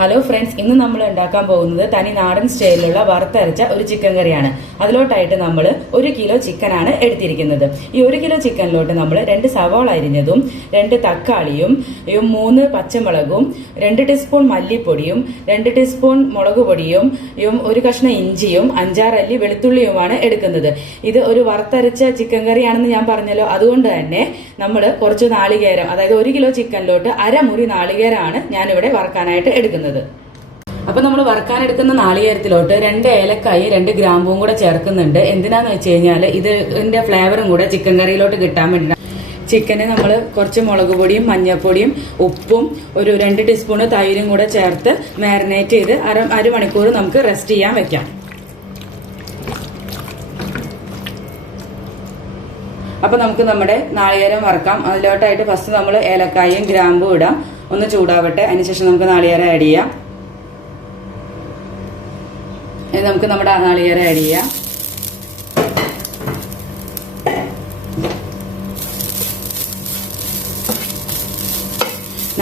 Hello friends, ഇന്ന് നമ്മൾ ഉണ്ടാക്കാൻ പോകുന്നത് തനി നാടൻ സ്റ്റൈലിലുള്ള വറുത്തരച്ച ഒരു ചിക്കൻ കറിയാണ്. അതിലോട്ടായിട്ട് നമ്മൾ 1 കിലോ ചിക്കനാണ് എടുത്തിരിക്കുന്നത്. ഈ 1 കിലോ ചിക്കനിലോട്ട് നമ്മൾ 2 സവാള അരിഞ്ഞതും 2 തക്കാളിയും 3 പച്ചമുളകും 2 ടീസ്പൂൺ മല്ലിപ്പൊടിയും 2 ടീസ്പൂൺ മുളക് പൊടിയും 1 കഷ്ണം ഇഞ്ചിയും 5-6 അല്ലി വെളുത്തുള്ളിയുമാണ് എടുക്കുന്നത്. ഇത് ഒരു വറുത്തരച്ച ചിക്കൻ കറിയാണെന്ന് ഞാൻ പറഞ്ഞല്ലോ. അതുകൊണ്ട് തന്നെ നമ്മൾ കുറച്ച് നാളികേരം, അതായത് 1 കിലോ ചിക്കനിലോട്ട് അരമുറി നാളികേരമാണ് ഞാനിവിടെ വറുക്കാനായിട്ട് എടുക്കുന്നത്. അപ്പൊ നമ്മൾ വറുക്കാൻ എടുക്കുന്ന നാളികേരത്തിലോട്ട് 2 ഏലക്കായും 2 ഗ്രാമ്പും കൂടെ ചേർക്കുന്നുണ്ട്. എന്തിനാന്ന് വെച്ച് കഴിഞ്ഞാൽ ഇതിന്റെ ഫ്ലേവറും കൂടെ ചിക്കൻ കറിയിലോട്ട് കിട്ടാൻ വേണ്ടി. ചിക്കന് നമ്മൾ കുറച്ച് മുളക് പൊടിയും മഞ്ഞൾപ്പൊടിയും ഉപ്പും 2 ടീസ്പൂൺ തൈരും കൂടെ ചേർത്ത് മാരിനേറ്റ് ചെയ്ത് അരമണിക്കൂർ നമുക്ക് റെസ്റ്റ് ചെയ്യാൻ വെക്കാം. അപ്പൊ നമുക്ക് നമ്മുടെ നാളികേരം വറക്കാം. അതിലോട്ടായിട്ട് ഫസ്റ്റ് നമ്മൾ ഏലക്കായും ഗ്രാമ്പും ഇടാം. ഒന്ന് ചൂടാവട്ടെ. അതിനുശേഷം നമുക്ക് നാളികേരം ആഡ് ചെയ്യാം. നമുക്ക് നമ്മുടെ നാളികേരം ആഡ് ചെയ്യാം.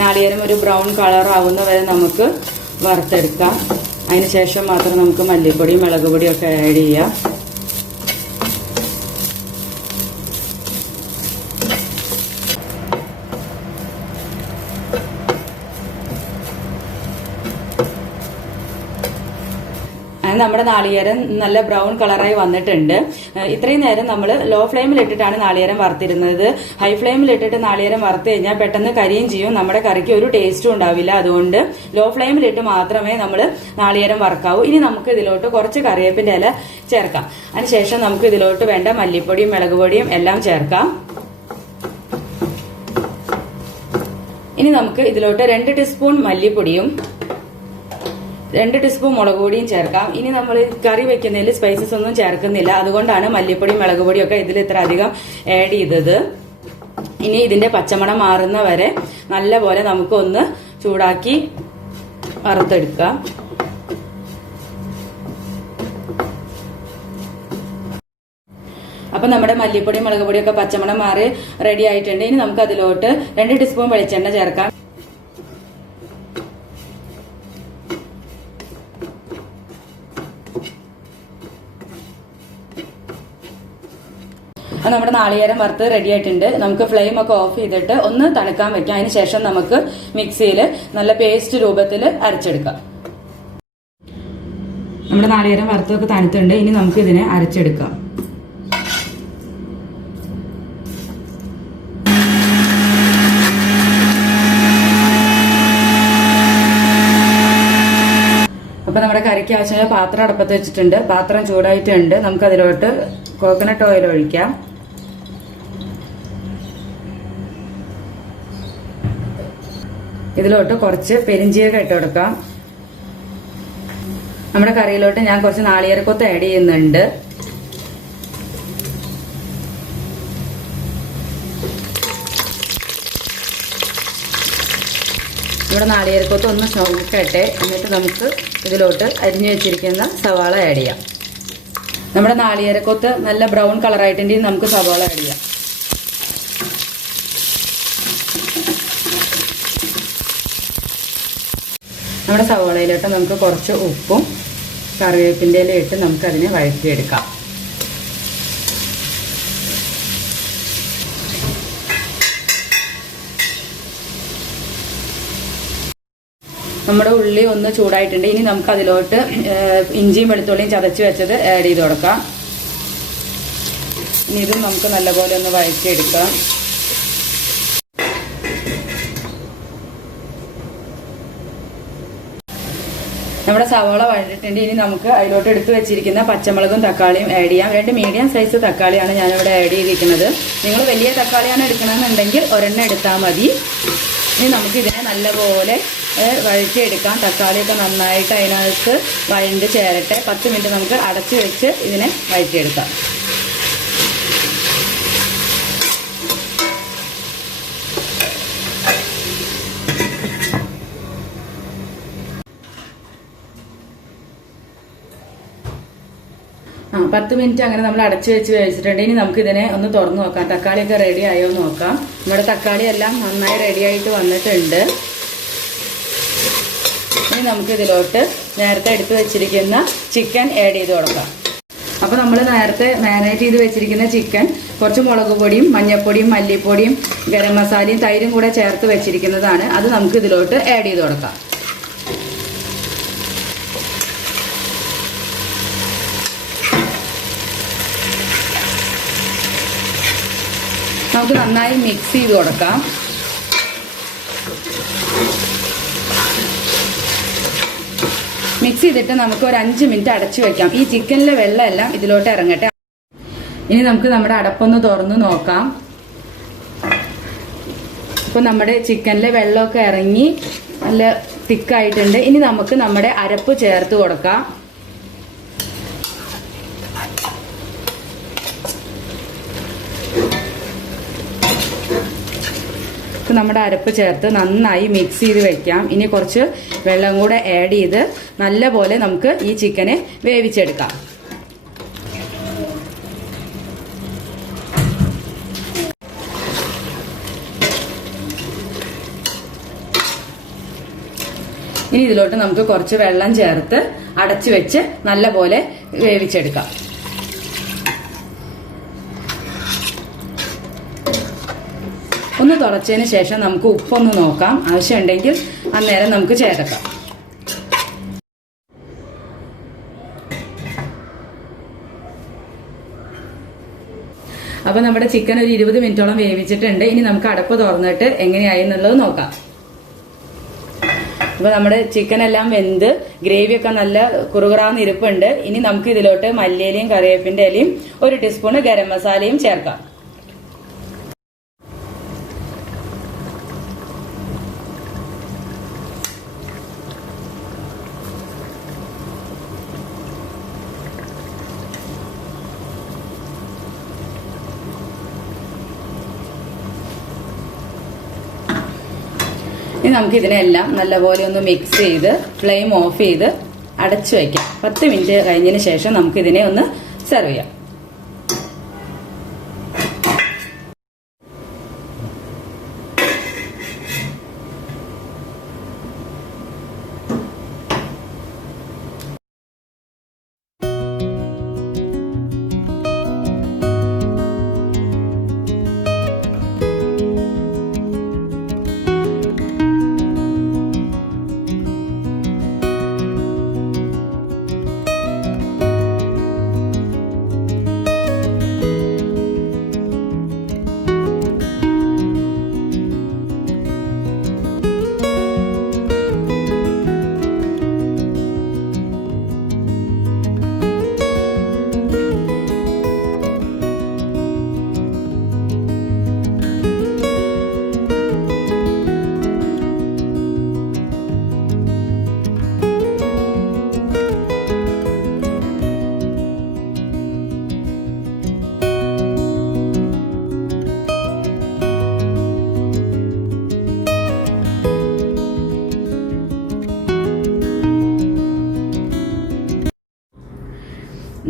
നാളികേരം ഒരു ബ്രൗൺ കളർ ആവുന്ന വരെ നമുക്ക് വറുത്തെടുക്കാം. അതിനുശേഷം മാത്രം നമുക്ക് മല്ലിപ്പൊടിയും മുളക് പൊടിയും ഒക്കെ ആഡ് ചെയ്യാം. നമ്മുടെ നാളികേരം നല്ല ബ്രൗൺ കളറായി വന്നിട്ടുണ്ട്. ഇത്രയും നേരം നമ്മൾ ലോ ഫ്ലെയിമിൽ ഇട്ടിട്ടാണ് നാളികേരം വറുത്തിരുന്നത്. ഹൈ ഫ്ലെയിമിൽ ഇട്ടിട്ട് നാളികേരം വറുത്ത് കഴിഞ്ഞാൽ പെട്ടെന്ന് കരിയും ചെയ്യും, നമ്മുടെ കറിക്ക് ഒരു ടേസ്റ്റും ഉണ്ടാവില്ല. അതുകൊണ്ട് ലോ ഫ്ലെയിമിലിട്ട് മാത്രമേ നമ്മൾ നാളികേരം വറുക്കാവൂ. ഇനി നമുക്ക് ഇതിലോട്ട് കുറച്ച് കറിവേപ്പിന്റെ ഇല ചേർക്കാം. അതിനുശേഷം നമുക്ക് ഇതിലോട്ട് വേണ്ട മല്ലിപ്പൊടിയും മുളക് പൊടിയും എല്ലാം ചേർക്കാം. ഇനി നമുക്ക് ഇതിലോട്ട് 2 ടീസ്പൂൺ മല്ലിപ്പൊടിയും 2 ടീസ്പൂൺ മുളക് പൊടിയും ചേർക്കാം. ഇനി നമ്മൾ കറി വെക്കുന്നതിൽ സ്പൈസസ് ഒന്നും ചേർക്കുന്നില്ല. അതുകൊണ്ടാണ് മല്ലിപ്പൊടിയും മുളക് പൊടിയും ഒക്കെ ഇതിൽ ഇത്ര അധികം ആഡ് ചെയ്തത്. ഇനി ഇതിന്റെ പച്ചമണം മാറുന്ന വരെ നല്ലപോലെ നമുക്കൊന്ന് ചൂടാക്കി വറുത്തെടുക്കാം. അപ്പൊ നമ്മുടെ മല്ലിപ്പൊടിയും മുളക് പൊടിയും ഒക്കെ പച്ചമണം മാറി റെഡി ആയിട്ടുണ്ട്. ഇനി നമുക്ക് അതിലോട്ട് 2 ടീസ്പൂൺ വെളിച്ചെണ്ണ ചേർക്കാം. നമ്മുടെ നാളികേരം വറുത്ത് റെഡി ആയിട്ടുണ്ട്. നമുക്ക് ഫ്ലെയിം ഒക്കെ ഓഫ് ചെയ്തിട്ട് ഒന്ന് തണുക്കാൻ വെക്കാം. അതിന് ശേഷം നമുക്ക് മിക്സിയിൽ നല്ല പേസ്റ്റ് രൂപത്തിൽ അരച്ചെടുക്കാം. നമ്മുടെ നാളികേരം വറുത്തൊക്കെ തണുത്തുണ്ട്. ഇനി നമുക്ക് ഇതിനെ അരച്ചെടുക്കാം. അപ്പൊ നമ്മുടെ കറിക്ക് ആവശ്യമായ പാത്രം അടുപ്പത്ത് വെച്ചിട്ടുണ്ട്. പാത്രം ചൂടായിട്ടുണ്ട്. നമുക്ക് അതിലോട്ട് കോക്കനട്ട് ഓയിൽ ഒഴിക്കാം. ഇതിലോട്ട് കുറച്ച് പെരിഞ്ജീരകം ഇട്ട് കൊടുക്കാം. നമ്മുടെ കറിയിലോട്ട് ഞാൻ കുറച്ച് നാളികേരക്കൊത്ത് ആഡ് ചെയ്യുന്നുണ്ട്. നമ്മുടെ നാളികേരക്കൊത്ത് ഒന്ന് സ്മോക്കട്ടെ. എന്നിട്ട് നമുക്ക് ഇതിലോട്ട് അരിഞ്ഞു വെച്ചിരിക്കുന്ന സവാള ആഡ് ചെയ്യാം. നമ്മുടെ നാളികേരക്കൊത്ത് നല്ല ബ്രൗൺ കളറായിട്ടുണ്ടെങ്കിൽ നമുക്ക് സവാള ആഡ് ചെയ്യാം. നമ്മുടെ സവാളയിലോട്ട് നമുക്ക് കുറച്ച് ഉപ്പും കറിവേപ്പിൻ്റെ ഇലയും ഇട്ട് നമുക്കതിനെ വഴറ്റിയെടുക്കാം. നമ്മുടെ ഉള്ളി ഒന്ന് ചൂടായിട്ടുണ്ട്. ഇനി നമുക്ക് അതിലോട്ട് ഇഞ്ചിയും വെളുത്തുള്ളിയും ചതച്ച് വെച്ചത് ആഡ് ചെയ്ത് കൊടുക്കാം. ഇനി ഇതും നമുക്ക് നല്ലപോലെ ഒന്ന് വഴറ്റിയെടുക്കാം. നമ്മുടെ സവാള വഴറ്റിട്ടുണ്ട്. ഇനി നമുക്ക് അതിലോട്ട് എടുത്തു വെച്ചിരിക്കുന്ന പച്ചമുളകും തക്കാളിയും ആഡ് ചെയ്യാം. 2 മീഡിയം സൈസ് തക്കാളിയാണ് ഞാനിവിടെ ആഡ് ചെയ്തിരിക്കുന്നത്. നിങ്ങൾ വലിയ തക്കാളിയാണ് എടുക്കണമെന്നുണ്ടെങ്കിൽ ഒരെണ്ണം എടുത്താൽ മതി. ഇനി നമുക്ക് ഇതിനെ നല്ലപോലെ വഴറ്റിയെടുക്കാം. തക്കാളിയൊക്കെ നന്നായിട്ട് അതിനകത്ത് വഴണ്ട് ചേരട്ടെ. 10 മിനിറ്റ് നമുക്ക് അടച്ചു വെച്ച് ഇതിനെ വഴറ്റിയെടുക്കാം. ആ 10 മിനിറ്റ് അങ്ങനെ നമ്മൾ അടച്ചു വെച്ച് കഴിച്ചിട്ടുണ്ട്. ഇനി നമുക്ക് ഇതിനെ ഒന്ന് തുറന്നു നോക്കാം. തക്കാളിയൊക്കെ റെഡി ആയോ എന്ന് നോക്കാം. നമ്മുടെ തക്കാളി എല്ലാം നന്നായി റെഡി ആയിട്ട് വന്നിട്ടുണ്ട്. ഇനി നമുക്ക് ഇതിലോട്ട് നേരത്തെ എടുത്തു വെച്ചിരിക്കുന്ന ചിക്കൻ ആഡ് ചെയ്ത് കൊടുക്കാം. അപ്പോൾ നമ്മൾ നേരത്തെ മാരിനേറ്റ് ചെയ്ത് വെച്ചിരിക്കുന്ന ചിക്കൻ കുറച്ച് മുളക് പൊടിയും മഞ്ഞൾപ്പൊടിയും മല്ലിപ്പൊടിയും ഗരം മസാലയും തൈരും കൂടെ ചേർത്ത് വെച്ചിരിക്കുന്നതാണ്. അത് നമുക്ക് ഇതിലോട്ട് ആഡ് ചെയ്ത് കൊടുക്കാം. നമുക്ക് നന്നായി മിക്സ് ചെയ്ത് കൊടുക്കാം. മിക്സ് ചെയ്തിട്ട് നമുക്ക് ഒരു 5 മിനിറ്റ് അടച്ചു വെക്കാം. ഈ ചിക്കനിലെ വെള്ളമെല്ലാം ഇതിലോട്ട് ഇറങ്ങട്ടെ. ഇനി നമുക്ക് നമ്മുടെ അടപ്പൊന്ന് തുറന്ന് നോക്കാം. ഇപ്പൊ നമ്മുടെ ചിക്കനിലെ വെള്ളമൊക്കെ ഇറങ്ങി നല്ല തിക്കായിട്ടുണ്ട്. ഇനി നമുക്ക് നമ്മുടെ അരപ്പ് ചേർത്ത് കൊടുക്കാം. നമ്മുടെ അരപ്പ് ചേർത്ത് നന്നായി മിക്സ് ചെയ്ത് വെക്കാം. ഇനി കുറച്ച് വെള്ളം കൂടെ ആഡ് ചെയ്ത് നല്ലപോലെ നമുക്ക് ഈ ചിക്കനെ വേവിച്ചെടുക്കാം. ഇനി ഇതിലോട്ട് നമുക്ക് കുറച്ച് വെള്ളം ചേർത്ത് അടച്ചു വെച്ച് നല്ലപോലെ വേവിച്ചെടുക്കാം. ഒന്ന് തുറച്ചതിന് ശേഷം നമുക്ക് ഉപ്പൊന്ന് നോക്കാം. ആവശ്യമുണ്ടെങ്കിൽ അന്നേരം നമുക്ക് ചേർക്കാം. അപ്പൊ നമ്മുടെ ചിക്കൻ ഒരു 20 മിനിറ്റോളം വേവിച്ചിട്ടുണ്ട്. ഇനി നമുക്ക് അടപ്പ് തുറന്നിട്ട് എങ്ങനെയായി എന്നുള്ളത് നോക്കാം. അപ്പൊ നമ്മുടെ ചിക്കൻ എല്ലാം വെന്ത് ഗ്രേവിയൊക്കെ നല്ല കുറുകുറാന്ന് ഇരിപ്പുണ്ട്. ഇനി നമുക്ക് ഇതിലോട്ട് മല്ലിയിലയും കറിവേപ്പിന്റെ ഇലയും 1 ടീസ്പൂൺ ഗരം മസാലയും ചേർക്കാം. ഇനി നമുക്ക് ഇതിനെല്ലാം നല്ലപോലെ ഒന്ന് മിക്സ് ചെയ്ത് ഫ്ലെയിം ഓഫ് ചെയ്ത് അടച്ചു വയ്ക്കാം. 10 മിനിറ്റ് കഴിഞ്ഞതിന് ശേഷം നമുക്ക് ഇതിനെ ഒന്ന് സെർവ് ചെയ്യാം.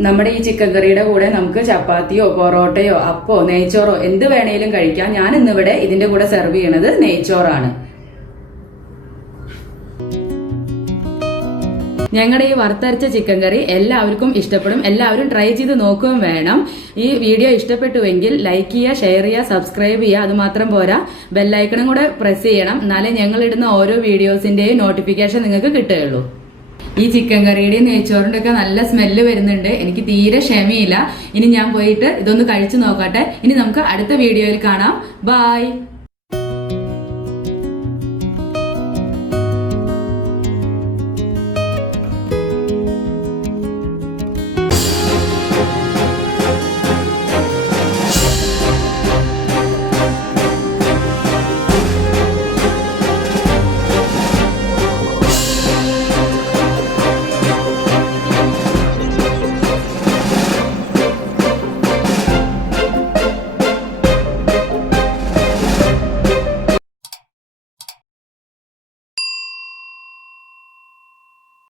നമ്മുടെ ഈ ചിക്കൻ കറിയുടെ കൂടെ നമുക്ക് ചപ്പാത്തിയോ പൊറോട്ടയോ അപ്പോ നെയ്ച്ചോറോ എന്ത് വേണേലും കഴിക്കാം. ഞാൻ ഇന്നിവിടെ ഇതിന്റെ കൂടെ സെർവ് ചെയ്യണത് നെയ്ച്ചോറാണ്. ഞങ്ങളുടെ ഈ വറുത്തരച്ച ചിക്കൻ കറി എല്ലാവർക്കും ഇഷ്ടപ്പെടും. എല്ലാവരും ട്രൈ ചെയ്ത് നോക്കുകയും വേണം. ഈ വീഡിയോ ഇഷ്ടപ്പെട്ടുവെങ്കിൽ ലൈക്ക് ചെയ്യുക, ഷെയർ ചെയ്യുക, സബ്സ്ക്രൈബ് ചെയ്യുക. അതുമാത്രം പോരാ, ബെല്ലൈക്കണും കൂടെ പ്രസ് ചെയ്യണം. എന്നാലേ ഞങ്ങൾ ഇടുന്ന ഓരോ വീഡിയോസിന്റെയും നോട്ടിഫിക്കേഷൻ നിങ്ങൾക്ക് കിട്ടുകയുള്ളൂ. ഈ ചിക്കൻ കറിയുടെയും നെയ്ച്ചോറിന്റെ ഒക്കെ നല്ല സ്മെല്ല് വരുന്നുണ്ട്. എനിക്ക് തീരെ ക്ഷമയില്ല. ഇനി ഞാൻ പോയിട്ട് ഇതൊന്ന് കഴിച്ചു നോക്കട്ടെ. ഇനി നമുക്ക് അടുത്ത വീഡിയോയിൽ കാണാം. ബൈ.